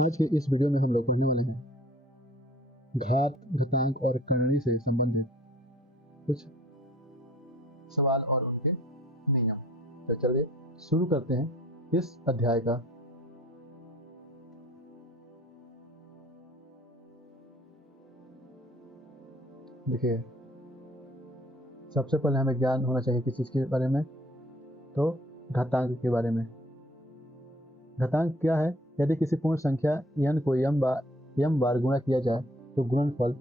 आज के इस वीडियो में हम लोग पढ़ने वाले हैं घात, घातांक और करणी से संबंधित कुछ सवाल और उनके नियम। तो चलिए शुरू करते हैं इस अध्याय का। देखिए, सबसे पहले हमें ज्ञान होना चाहिए किस चीज़ के बारे में, तो घातांक के बारे में। घातांक क्या है? यदि किसी पूर्ण संख्या n को m बार गुणा किया जाए तो गुणनफल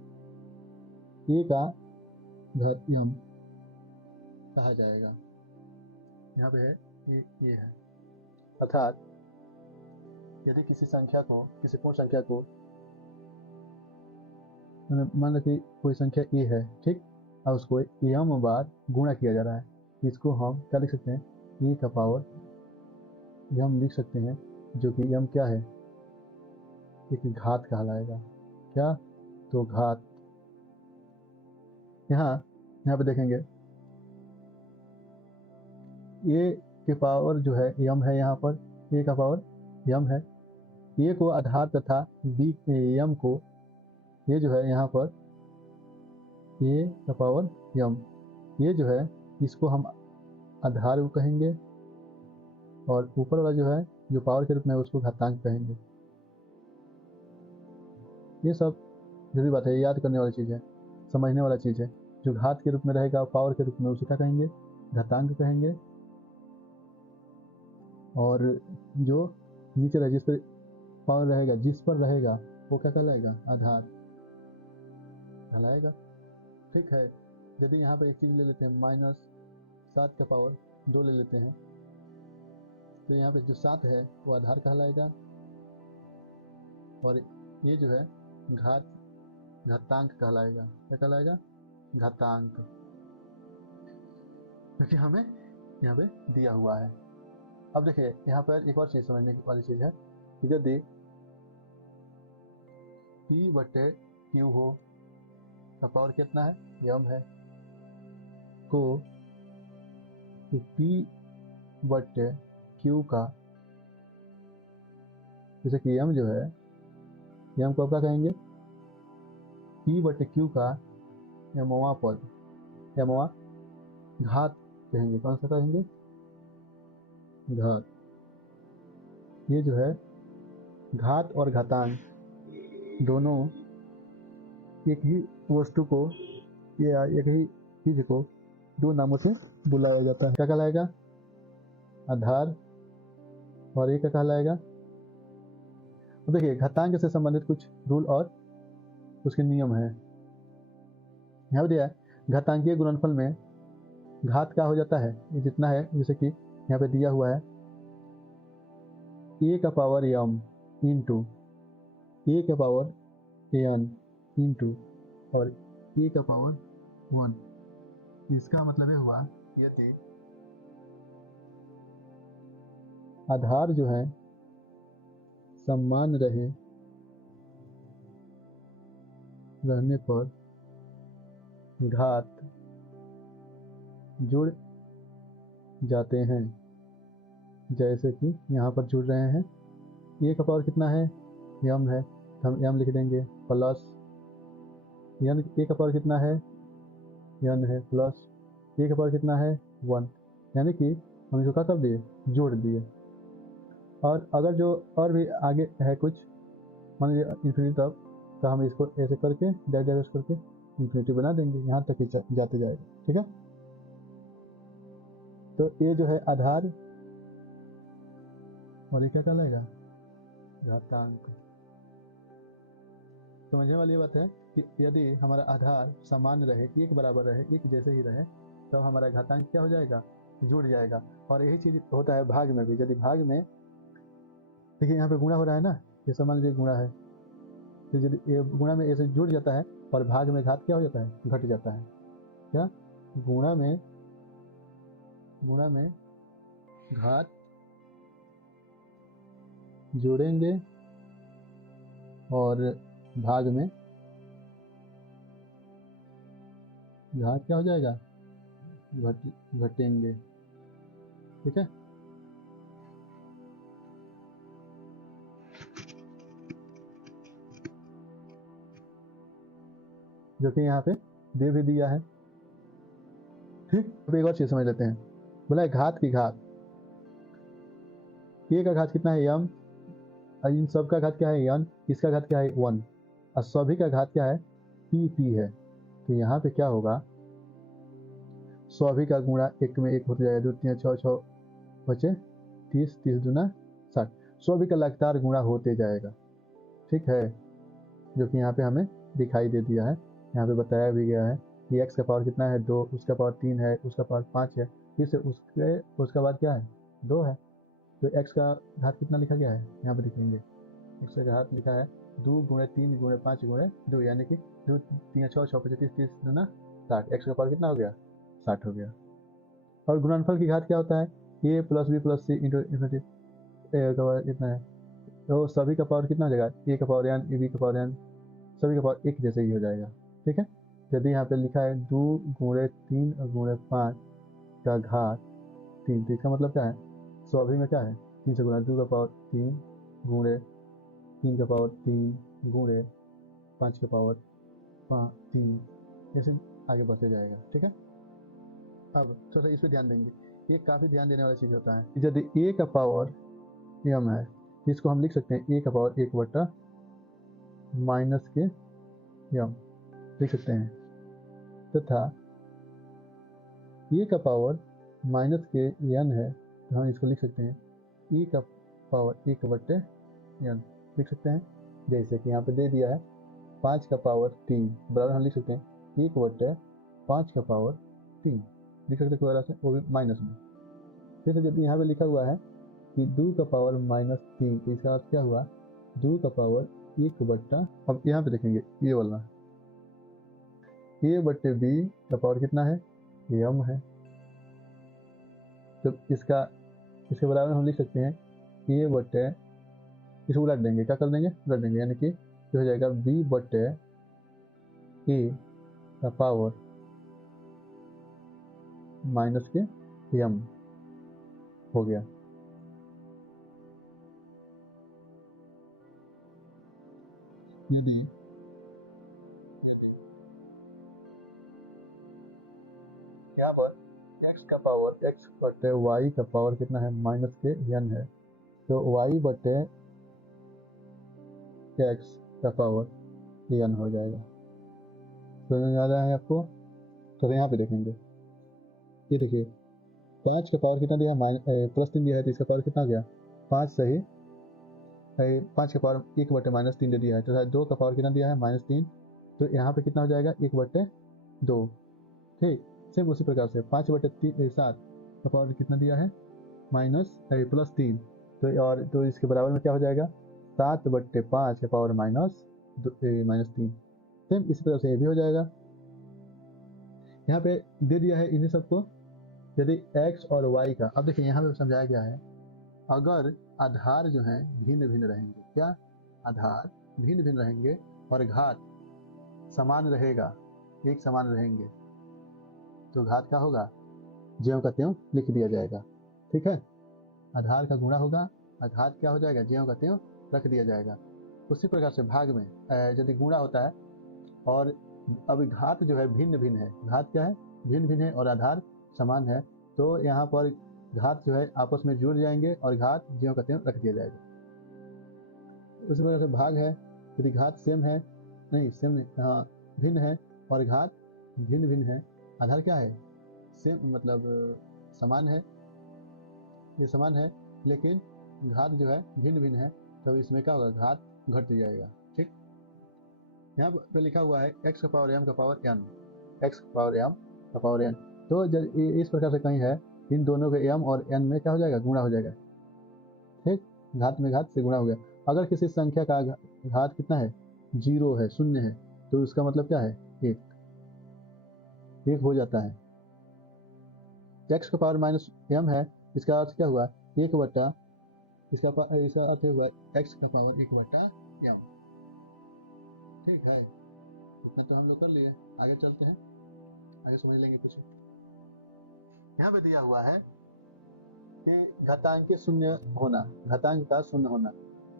a का घात m कहा जाएगा। यहाँ पे है a है, अर्थात यदि किसी पूर्ण संख्या को मान लो कि कोई संख्या a है, ठीक, और उसको m बार गुणा किया जा रहा है, इसको हम क्या लिख सकते हैं? a का पावर m लिख सकते हैं, जो कि m क्या है? एक घात कहलाएगा। क्या? तो घात। यहाँ पे देखेंगे a के पावर जो है m है, यहाँ पर a का पावर m है। a को आधार तथा b m को ये जो है यहाँ पर a का पावर m, ये जो है इसको हम आधार को कहेंगे, और ऊपर वाला जो है जो पावर के रूप में उसको घातांक कहेंगे। ये सब जो भी बात है याद करने वाली चीज़ है, समझने वाला चीज़ है। जो घात के रूप में रहेगा पावर के रूप में उसे क्या कहेंगे? घातांक कहेंगे। और जो नीचे रहे जिस पर पावर रहेगा, जिस पर रहेगा, वो क्या कहलाएगा? आधार कहलाएगा। ठीक है, यदि यहाँ पर एक चीज़ ले लेते हैं, -7 का पावर 2 ले लेते हैं, तो यहाँ पे जो 7 है वो आधार कहलाएगा, और ये जो है घातांक कहलाएगा। क्या कहलाएगा? घातांक, क्योंकि हमें यहाँ पे दिया हुआ है। अब देखिए, यहाँ पर एक और चीज़ समझने वाली चीज़ है कि यदि P/Q हो, तो पावर कितना है? m है, को P/Q का, जैसे कि m जो है, m को आप क्या कहेंगे? P/Q का mवां पद, mवां घात कहेंगे। कौन सा कहेंगे? घात। ये जो है घात और घातांक दोनों एक ही वस्तु को या एक ही चीज को दो नामों से बुलाया जाता है। क्या कहलाएगा? आधार, और ये क्या कहलाएगा? तो देखिए, घातांक से संबंधित कुछ रूल और उसके नियम है। यहाँ पे दिया है, घातांकीय गुणनफल में घात क्या हो जाता है? ये जितना है, जैसे कि यहाँ पे दिया हुआ है a का पावर m इंटू a का पावर n इंटू और a का पावर 1। इसका मतलब ये हुआ, यदि आधार जो है समान रहने पर घात जुड़ जाते हैं। जैसे कि यहाँ पर जुड़ रहे हैं, a का पावर कितना है? m है, तो हम m लिख देंगे, प्लस n, a का पावर कितना है? n है, प्लस a का पावर कितना है? 1। यानी कि हम इसको क्या कर दिए? जोड़ दिए। और अगर जो और भी आगे है कुछ, मान लीजिए इन्फिनिटी तक, तो हम इसको ऐसे करके डायरेक्ट करके इन्फिनिटी बना देंगे, यहाँ तक ही जाते जाएगा। ठीक है, तो ये जो है आधार, और ये क्या कहलाएगा? घातांक। समझने वाली बात है कि यदि हमारा आधार समान रहे, एक बराबर रहे, एक जैसे ही रहे, तब तो हमारा घातांक क्या हो जाएगा? जुड़ जाएगा। और यही चीज होता है भाग में भी। यदि भाग में, देखिए यहाँ पे गुणा हो रहा है ना, ये मान लीजिए गुणा है, तो यदि ये गुणा में ऐसे जुड़ जाता है, और भाग में घात क्या हो जाता है? घट जाता है। क्या? गुणा में घात जोड़ेंगे, और भाग में घात क्या हो जाएगा? घटेंगे। ठीक है, जो कि यहाँ पे दे भी दिया है। ठीक, अब एक और चीज समझ लेते हैं। बोला है घात की घात, ए का घात कितना है m, इन सब का घात क्या है n, इसका घात क्या है 1, और सभी का घात क्या है p है। तो यहाँ पे क्या होगा, सभी का गुणा एक में एक होते जाएगा, 2 3 6 6 बचे 30, 30 दूना 60, सभी का लगातार गुणा होते जाएगा। ठीक है, जो कि यहाँ पे हमें दिखाई दे दिया है, यहाँ पे बताया भी गया है कि x का पावर कितना है 2, उसका पावर 3 है, उसका पावर 5 है, फिर से उसका बाद क्या है 2 है। तो x का घात कितना लिखा गया है, यहाँ पे देखेंगे x का घात लिखा है 2 गुणे 3 गुणे 5 गुणे 2, यानी कि 2 3 6 6 25 30 30 दूना 60, x का पावर कितना हो गया 60 हो गया। और गुणनफल की घात क्या होता है, a plus B plus C into infinity, A का पावर कितना है, तो सभी का पावर कितना हो जाएगा, a का पावर n, b का पावर n, सभी का पावर एक जैसे ही हो जाएगा। ठीक है, यदि यहाँ पे लिखा है 2 गुणे 3 गुणे 5 का घात 3, तो इसका मतलब क्या है, सभी में क्या है 3 से गुणा, 2 का पावर 3 गुणे 3 का पावर 3 गुणे 5 का पावर 3, ऐसे आगे बढ़ते जाएगा। ठीक है, अब थोड़ा सा इस पर ध्यान देंगे, ये काफ़ी ध्यान देने वाला चीज़ होता है। यदि a का पावर m है, इसको हम लिख सकते हैं a का पावर 1 बटा माइनस के m लिख सकते हैं, तथा a का पावर माइनस के n है, तो हम इसको लिख सकते हैं e का पावर 1 बटे n लिख सकते हैं। जैसे कि यहाँ पे दे दिया है 5 का पावर 3 बराबर हम लिख सकते हैं 1 बटे 5 का पावर 3 लिख सकते हैं, से वो भी माइनस में। फिर से जब यहाँ पे लिखा हुआ है कि 2 का पावर माइनस 3, तो इसका अर्थ क्या हुआ 2 का पावर 1 बट्टा, अब यहाँ पे देखेंगे ये वाला a बट्टे b का पावर कितना है m है, तो इसके बराबर हम लिख सकते हैं a बट्टे, इसको उलट देंगे, क्या कर देंगे उलट देंगे, यानी कि जो हो जाएगा b बट्टे a का पावर माइनस के m हो गया। PD यहाँ पर x का पावर x बटे y का पावर कितना है माइनस के n है, तो y बटे x का पावर n हो जाएगा। समझ में आ रहा है आपको? तो यहाँ पे देखेंगे, ये देखिए 5 का पावर कितना दिया है, प्लस 3 दिया है, तो इसका पावर कितना गया 5 सही, 5 का पावर 1 बटे माइनस 3 दे दिया है, तो 2 का पावर कितना दिया है माइनस 3, तो यहाँ पे कितना हो जाएगा 1 बटे 2। ठीक, सेम उसी प्रकार से 5 बटे 7 का पावर कितना दिया है माइनस प्लस 3, तो इसके बराबर में क्या हो जाएगा 7 बट्टे 5 का पावर माइनस 3। सेम इसी तरह से ये भी हो जाएगा। यहाँ पे दे दिया है इन्हीं सबको, यदि x और y का, अब देखिए यहाँ पे समझाया गया है अगर आधार जो है भिन्न भिन्न रहेंगे, क्या आधार भिन्न भिन्न रहेंगे और घात समान रहेगा, एक समान रहेंगे, तो घात क्या होगा ज्यों का त्यों लिख दिया जाएगा। ठीक है, आधार का गुणा होगा और घात क्या हो जाएगा ज्यों का त्यों रख दिया जाएगा। उसी प्रकार से भाग में यदि गुणा होता है और अभी घात जो है भिन्न भिन्न है, घात क्या है भिन्न भिन्न है और आधार समान है, तो यहाँ पर घात जो है आपस में जुड़ जाएंगे और घात ज्यों का त्यों रख दिया जाएगा। उसी प्रकार से भाग है, यदि घात सेम है, नहीं सेम नहीं, हाँ भिन्न है और घात भिन्न भिन्न है, आधार क्या है सेम, मतलब समान है, ये समान है लेकिन घात जो है भिन्न भिन्न है, तो इसमें क्या होगा घात घट जाएगा। ठीक, यहाँ पे लिखा हुआ है x का पावर m का पावर n, x का पावर m का पावर n, तो जब इस प्रकार से कहीं है इन दोनों के m और n में क्या हो जाएगा गुणा हो जाएगा। ठीक, घात में घात से गुणा हो गया। अगर किसी संख्या का घात कितना है 0 है, शून्य है, तो उसका मतलब क्या है एक हो जाता है। x का पावर माइनस m है, इसका अर्थ क्या हुआ 1 बटा, इसका अर्थ हुआ x का पावर 1 बटा m। ठीक है, इतना तो हम लोग कर लिए, आगे चलते हैं, आगे समझ लेंगे कुछ। यहाँ पे दिया हुआ है कि घातांक के शून्य होना, घातांक का शून्य होना,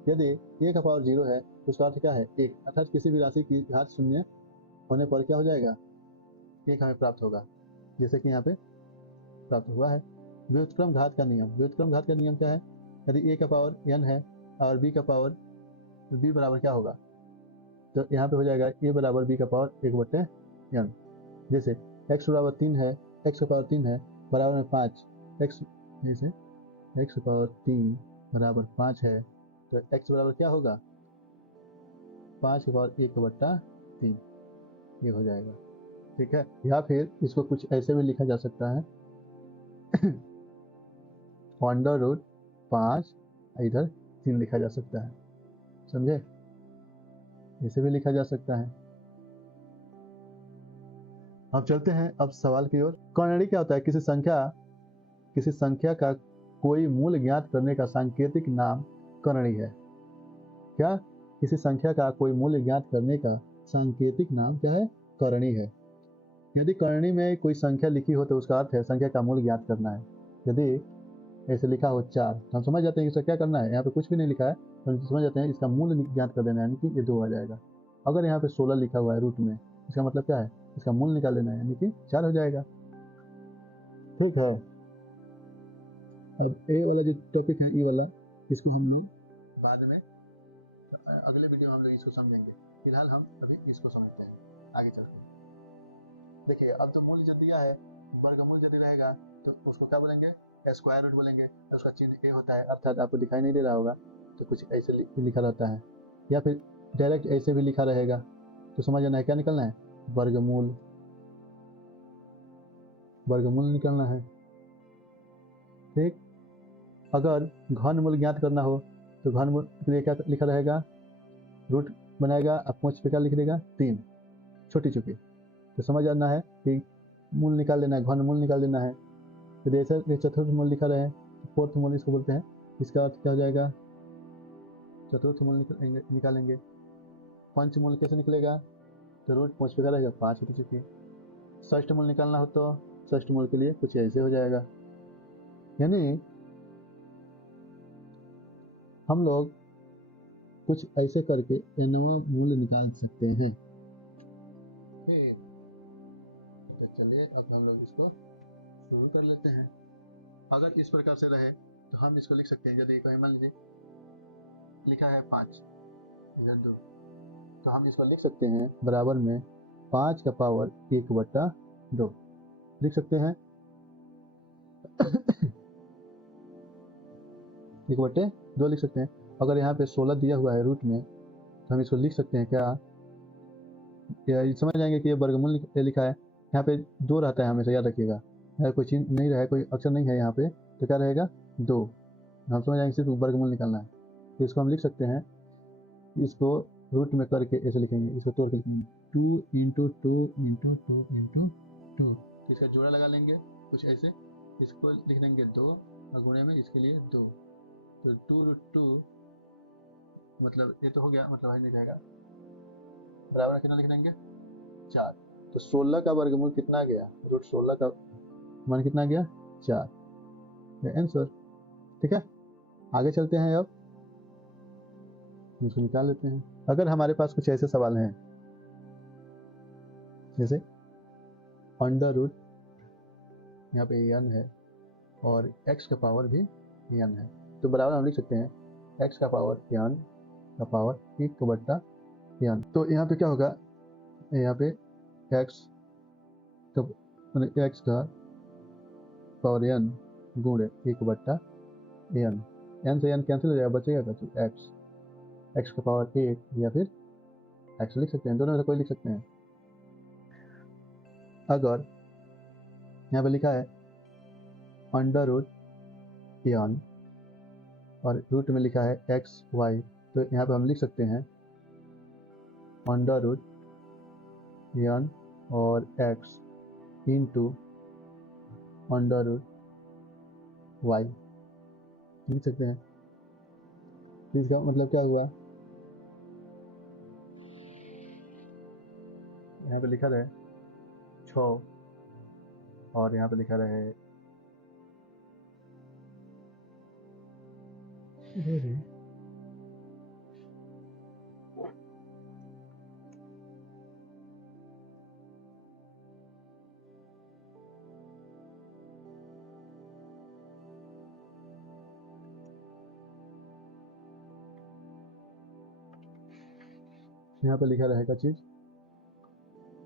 यदि a का पावर 0 है तो उसका अर्थ क्या है 1, अर्थात किसी भी राशि की घात शून्य होने पर क्या हो जाएगा, 1 हमें प्राप्त होगा, जैसे कि यहाँ पे प्राप्त हुआ है। व्युत्क्रम घात का नियम, व्युत्क्रम घात का नियम क्या है, यदि a का पावर n है और b का पावर b बराबर क्या होगा, तो यहाँ पे हो जाएगा a बराबर b का पावर 1/n। जैसे x बराबर 3 है, x का पावर 3 है बराबर में 5, x जैसे x का पावर 3 बराबर 5 है, तो x बराबर क्या होगा, 5 के पावर 1/3, ये हो जाएगा। ठीक है, या फिर इसको कुछ ऐसे भी लिखा जा सकता है √5 इधर 3 लिखा जा सकता है, समझे, ऐसे भी लिखा जा सकता है। अब चलते हैं अब सवाल की ओर। कॉर्नरी क्या होता है, किसी संख्या का कोई मूल ज्ञात करने का सांकेतिक नाम कॉर्नरी है। क्या, किसी संख्या का कोई मूल्य ज्ञात करने का सांकेतिक नाम क्या है, कॉर्नरी है। यदि कॉर्नरी में कोई संख्या लिखी हो तो उसका अर्थ है संख्या का मूल्य ज्ञात करना है। यदि ऐसे लिखा हो 4, तो हम समझ जाते हैं कि इसका क्या करना है, यहाँ पे कुछ भी नहीं लिखा है तो हम समझ जाते हैं इसका मूल्य ज्ञात कर देना है, यानी कि ये 2 आ जाएगा। अगर यहाँ पे 16 लिखा हुआ है रूट में, इसका मतलब क्या है, इसका मूल्य निकाल लेना है, यानी कि 4 हो जाएगा। ठीक है, अब ए वाला जो टॉपिक है, ई वाला, इसको हम लोग बाद में अगले वीडियो में हम लोग इसको समझेंगे। फिलहाल हम अभी इसको समझते हैं आगे चल के। देखिए, अब तो मूल्य जो दिया है, वर्गमूल यदि रहेगा तो उसको क्या बोलेंगे, स्क्वायर रूट बोलेंगे। उसका चिन्ह ए होता है, अर्थात आपको दिखाई नहीं दे रहा होगा तो कुछ ऐसे लिखा रहता है, या फिर डायरेक्ट ऐसे भी लिखा रहेगा, तो समझ जाना है क्या निकलना है, वर्गमूल, वर्गमूल निकलना है। ठीक, अगर घनमूल ज्ञात करना हो तो घनमूल के लिए क्या लिखा रहेगा, रूट बनाएगा, आप पोंछ पे क्या लिख देगा, 3 छोटी चुकी, तो समझ जाना है कि मूल निकाल देना है, घनमूल निकाल देना है। तो जैसे चतुर्थ मूल लिखा रहे, फोर्थ मूल इसको बोलते हैं, इसका अर्थ क्या हो जाएगा, चतुर्थ मूल निकालेंगे। पंच मूल कैसे निकलेगा, तो रूट पोंछ पे क्या रहेगा, 5 छोटी चुकी। षष्ठ मूल निकालना हो तो षष्ठ मूल के लिए कुछ ऐसे हो जाएगा। यानी हम लोग कुछ ऐसे करके nवां मूल्य निकाल सकते हैं। तो चलिए अब हम लोग इसको शुरू कर लेते हैं। अगर इस प्रकार से रहे तो हम इसको लिख सकते हैं, यदि कोई मान लीजिए लिखा है 5 इधर 2, तो हम इसको लिख सकते हैं बराबर में 5 का पावर 1/2 लिख सकते हैं 1/2 लिख सकते हैं। अगर यहाँ पे 16 दिया हुआ है रूट में, तो हम इसको लिख सकते हैं क्या, समझ जाएंगे कि ये वर्गमूल लिखा है, यहाँ पे 2 रहता है, हमेशा याद रखिएगा। अगर कोई चिन्ह नहीं रहा है, कोई अक्षर नहीं है यहाँ पे, तो क्या रहेगा, 2, हम समझ जाएंगे सिर्फ वर्गमूल निकालना है। तो इसको हम लिख सकते हैं, इसको रूट में करके ऐसे लिखेंगे, इसको तोड़ के लिखेंगे 2 इंटू 2 इंटू 2 इंटू 2, तो इसका जोड़ा लगा लेंगे कुछ ऐसे, इसको लिख देंगे 2 और गुणे में इसके लिए 2, तो 2√2 मतलब ये तो हो गया, मतलब है नहीं रहेगा, बराबर कितना लिख देंगे 4। तो 16 का वर्गमूल कितना गया, √16 का मान कितना गया, 4, आंसर। ठीक है, आगे चलते हैं, अब इसको निकाल लेते हैं। अगर हमारे पास कुछ ऐसे सवाल हैं जैसे अंडर रूट, यहाँ पे n है और x का पावर भी n है, तो बराबर हम लिख सकते हैं x का पावर n का पावर 1/n। तो यहाँ पे क्या होगा, यहाँ पे x का पावर n गुणे 1/n, n से n कैंसिल हो जाएगा, बचेगा क्या, x का पावर 1 या फिर x लिख सकते हैं, दोनों में से कोई लिख सकते हैं। अगर यहाँ पे लिखा है अंडर रूट n और रूट में लिखा है एक्स वाई, तो यहाँ पे हम लिख सकते हैं अंडर रूट n और x into under root y लिख सकते हैं। तो इसका मतलब क्या हुआ, यहाँ पे लिखा रहे 6 और यहाँ पे लिखा रहे यहाँ पे लिखा रहेगा चीज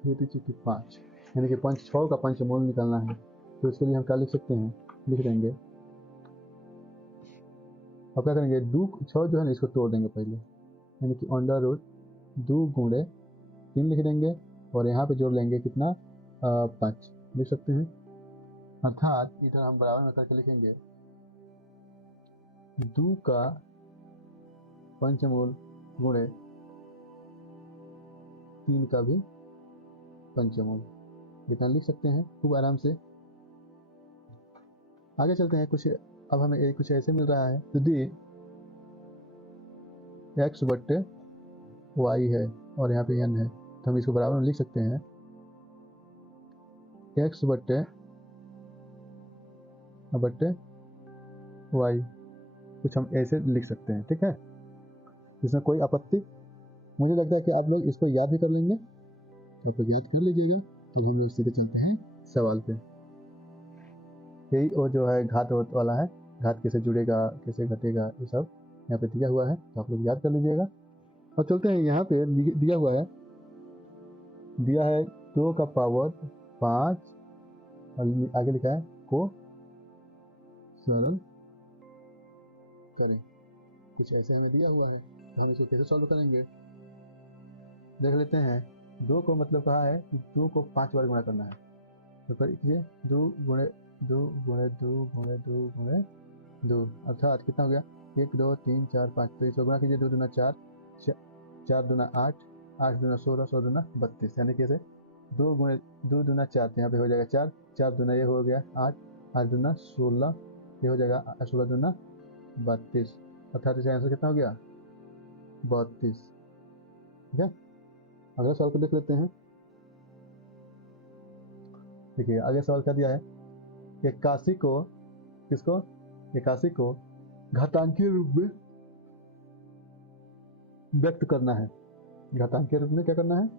ये थी चूंकि 5, यानी कि 6 का पंचमूल निकालना है। तो इसके लिए हम क्या लिख सकते हैं, लिख देंगे। अब क्या करेंगे, 6 जो है ना इसको तोड़ देंगे पहले, यानी कि अंडर रूट 2 गुणे 3 लिख देंगे और यहाँ पे जोड़ लेंगे कितना 5 लिख सकते हैं। अर्थात इधर हम बराबर में करके लिखेंगे 2 का पंचमूल गुणे 3 का भी पंचमूल, इतना लिख सकते हैं खूब आराम से। आगे चलते हैं। कुछ अब हमें कुछ ऐसे मिल रहा है, यदि x बट्टे y है और यहाँ पे n है तो हम इसको बराबर में लिख सकते हैं x बट्टे y, कुछ हम ऐसे लिख सकते हैं। ठीक है, इसमें कोई आपत्ति? मुझे लगता है कि आप लोग इसको याद भी कर लेंगे, तो आप याद कर लीजिएगा। तो हम लोग सीधे चलते हैं सवाल पे। यही वो जो है घात वाला है, घात कैसे जुड़ेगा कैसे घटेगा ये सब यहाँ पे दिया हुआ है, तो आप लोग याद कर लीजिएगा। और चलते हैं, यहाँ पे दिया हुआ है, दिया है 2 का पावर 5 और आगे लिखा है को सरल करें। कुछ ऐसे हमें दिया हुआ है, तो हम इसको कैसे सॉल्व करेंगे देख लेते हैं। 2 को मतलब कहा है कि 2 को 5 बार गुणा करना है, तो करिए 2 गुणे 2 गुणे 2 गुणे 2 गुणे 2, अर्थात कितना हो गया 1 2 3 4 5। तो इसको गुणा कीजिए, 2 दूना 4, 4 दूना 8, 8 दूना 16, 16 दूना 32, यानी कैसे 2 गुणे 2 दूना 4, तो यहाँ पे हो जाएगा 4, 4 दूना ये हो गया 8, 8 दूना 16, ये हो जाएगा 16 दूना 32, अर्थात इसका आंसर कितना हो गया 32। ठीक है, अगला सवाल को देख लेते हैं। देखिए आगे सवाल क्या दिया है, 81 को किसको 81 को घातांकीय रूप में व्यक्त करना है। घातांकीय रूप में क्या करना है,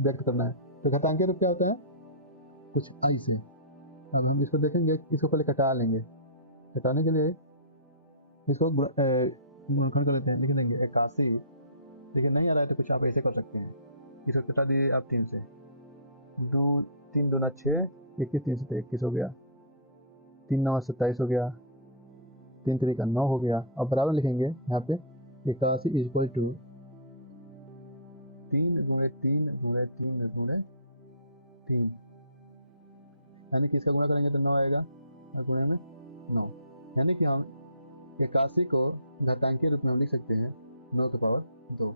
व्यक्त करना है। तो घातांकीय रूप क्या होता है, कुछ ऐसे। अब हम इसको देखेंगे, इसको पहले कटा लेंगे। कटाने के लिए इसको गुणनखंड कर लेते हैं, लिख देंगे 81। देखिए नहीं आ रहा है तो कुछ आप ऐसे कर सकते हैं, इसको कटा दिए आप 3 से, 2 3 दूना 6, 21 3 से 21 हो गया, 3 9 27 हो गया, 3 3 का 9 हो गया। अब बराबर लिखेंगे यहाँ पे 81 इक्वल टू 3 गुणे 3 गुणे 3 गुणे 3, यानी कि इसका गुणा करेंगे तो 9 आएगा और गुणे में 9, यानी कि हम 81 को घातांकीय रूप में हम लिख सकते हैं 9 की पावर 2।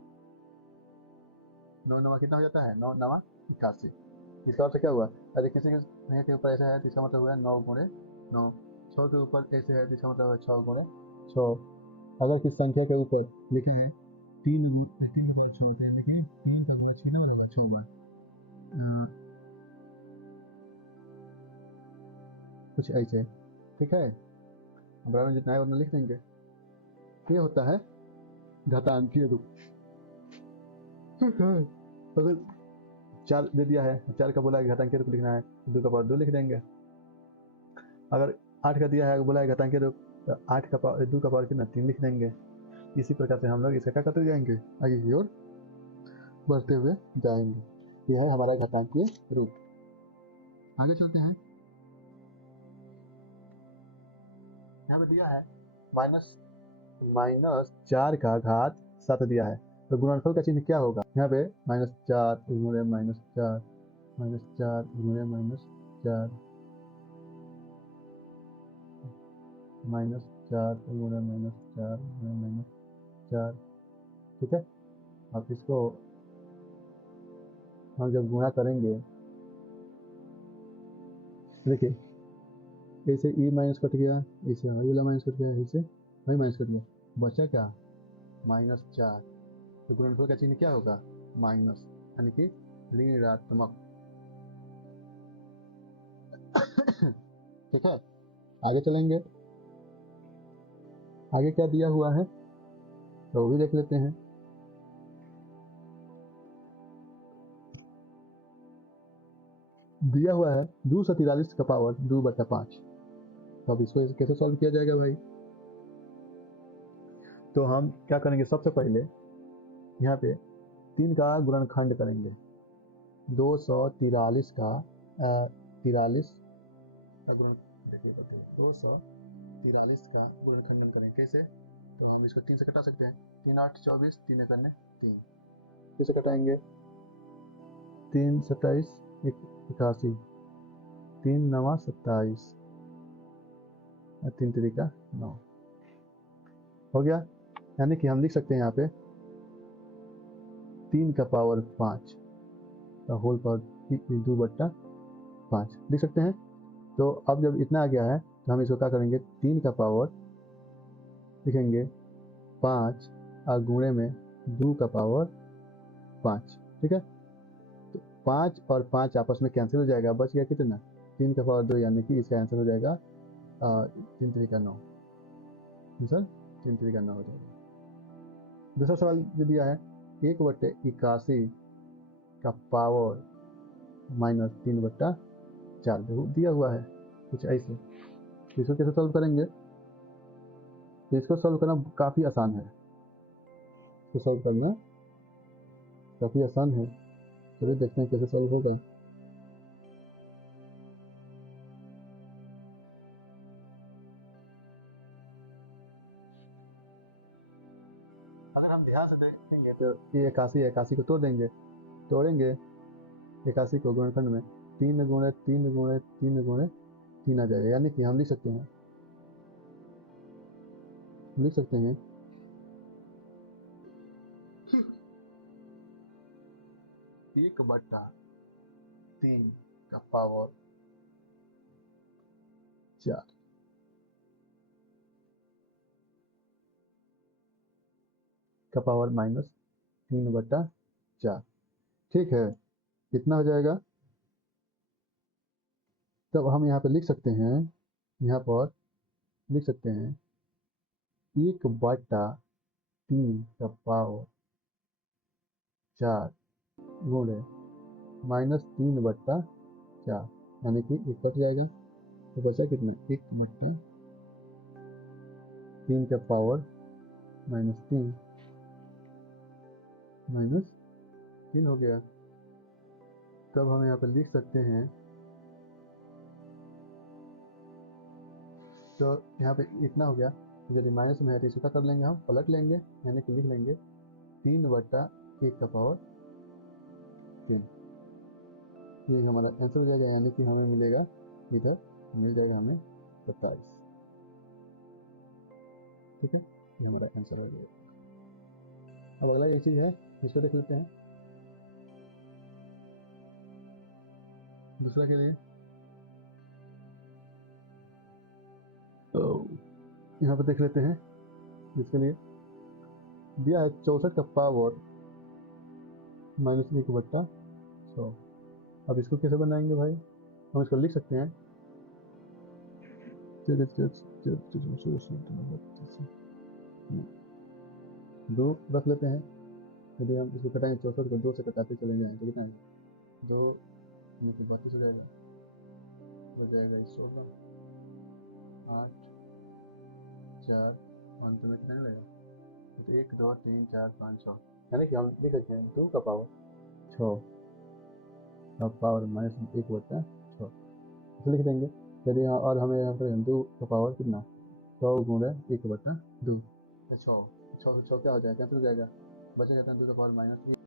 9 9 कितना हो जाता है, 9 9 81। इसका अर्थ क्या हुआ, अरे किसी के ऊपर ऐसा है तो इसका मतलब हुआ 9 गुणे 9, 6 के ऊपर ऐसे है तो इसका मतलब है 6 गुणे 6। अगर किस संख्या के ऊपर लिखा है 3 के पावर 6, तो देखिए 3 का गुणा 6 नंबर होगा 6 बार, कुछ ऐसे। ठीक है, बराबर जितना है उतना लिख देंगे। ये होता है घातांकीय रूप। अगर 4 दे दिया है, 4 का बोला है घातांकीय रूप लिखना है, 2 का पावर 2 लिख देंगे। अगर 8 का दिया है, बोला है घातांकीय रूप, तो 8 का पावर 2 का पावर कितना 3 लिख देंगे। इसी प्रकार से हम लोग इसका क्या करते जाएंगे, आगे की ओर बढ़ते हुए जाएंगे। यह है हमारा घातांकीय रूप। आगे चलते हैं, यहाँ पे दिया है माइनस 4 का घात 7 दिया है, तो गुणनफल का चिन्ह क्या होगा। यहाँ पे -4 गुणे -4, -4 गुणे -4, -4 गुणे -4 गुणे -4। ठीक है, अब इसको हम जब गुणा करेंगे, देखिए ऐसे ई माइनस कट गया, ऐसे आई वाला माइनस कट गया, ऐसे वही माइनस कट गया, बचा क्या -4। तो गुणनफल का चिन्ह क्या होगा माइनस, यानी कि ऋणात्मक। ठीक है, आगे चलेंगे। आगे क्या दिया हुआ है तो वो भी देख लेते हैं। दिया हुआ है 243 का पावर 2/5। तो अब इसको कैसे सॉल्व किया जाएगा भाई, तो हम क्या करेंगे, सबसे पहले यहाँ पे 3 का गुणनखंड करेंगे। 243 का 43 का गुणन, देखिए 243 का गुणनखंडन करेंगे कैसे? तो हम इसको 3 से कटा सकते हैं। 3 8 24, 3 एक 3, कैसे कटाएंगे? 3 27 81, 3 9 27, 3 3 का 9 हो गया। यानी कि हम लिख सकते हैं यहाँ पे 3 का पावर 5 का होल पावर 2/5 लिख सकते हैं। तो अब जब इतना आ गया है तो हम इसको क्या करेंगे? 3 का पावर लिखेंगे 5 और गुणे में 2 का पावर 5, ठीक है। तो 5 और 5 आपस में कैंसिल हो जाएगा, बच गया कितना? 3 का पावर 2, यानी कि इसका आंसर हो जाएगा 3 3 का 9, सर 3 3 का 9 हो जाएगा। दूसरा सवाल जो दिया है 1/81 का पावर -3/4 दिया हुआ है कुछ ऐसे। इसको कैसे सॉल्व करेंगे? तो इसको सॉल्व करना काफ़ी आसान है। इसको सॉल्व करना काफ़ी आसान है, चलिए देखते हैं कैसे सॉल्व होगा। अगर हम ध्यान से देखेंगे तो ये 81 को तोड़ेंगे 81 को गुणनखंड में 3 गुणे 3 गुणे 3 गुणे 3 आ जाएगा। यानी कि हम लिख सकते हैं 1/3 का पावर 4 का पावर -3/4, ठीक है, कितना हो जाएगा? तब हम यहाँ पे लिख सकते हैं, यहाँ पर लिख सकते हैं 1/3 का पावर 4 गुणे -3/4, यानी कि 1 कट जाएगा तो बचा कितना? 1/3 का पावर -3 हो गया। तब हम यहाँ पे लिख सकते हैं, तो यहाँ पे इतना हो गया। यदि माइनस में है तो इसको क्या कर लेंगे? हम पलट लेंगे, यानी कि लिख लेंगे 3/1 का पावर 3। ये हमारा आंसर हो जाएगा, यानी कि हमें मिलेगा इधर मिल जाएगा हमें 27, ठीक है। ये हमारा आंसर हो जाएगा। अब अगला एक चीज़ है, इसको देख लेते हैं। दूसरा के लिए तो यहाँ पे देख लेते हैं। इसके लिए दिया है 64 का पावर -1/100। अब इसको कैसे बनाएंगे भाई? हम इसको लिख सकते हैं 2 रख लेते हैं। यदि हम इसको कटाएंगे 64 को 2 से कटाते चले जाएँ तो कितना आएगा? 2 32 हो जाएगा, 16 8 4 अंत में कितना लगेगा? तो 1 2 3 4 5 6, यानी कि हम लिख सकते हैं 2 का पावर 6 का पावर -1/6 इसे लिख देंगे। यदि यहाँ और हमें यहाँ पर 2 का पावर कितना? 100 गुणे 1/2, 6 क्या हो जाएगा? कैंसिल हो जाएगा, बचेगा 2 का पावर -1।